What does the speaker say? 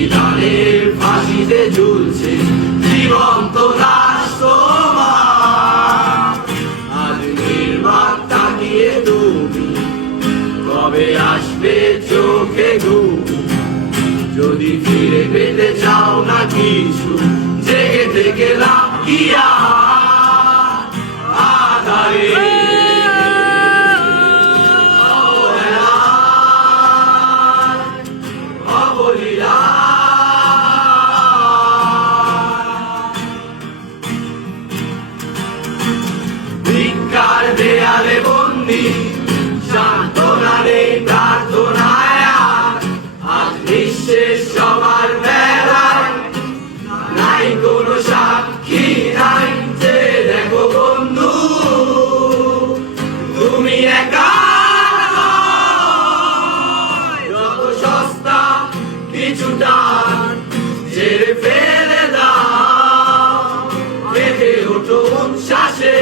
সংবিধানের ফাঁসিতে ঝুলছে জীবন্ত লাশ তোমার। আজ নির্বাক তাকিয়ে তুমি কবে আসবে চোখে ঘুম? যদি ফিরে পেতে চাও না কিছু জেগে থেকে লাভ কি আর? আধারে ভিক্ষার দেয়ালে বন্দি সান্ত্বনা নেই প্রার্থনায় আজ নিঃশেষ সবার বেলায় নাই কোনো সাক্ষী নাই যে দেখো বন্ধু তুমি একা যত সস্তা কিছুটা ছেড়ে ফেলে দাও বেঁধে ওঠো শ্বাসে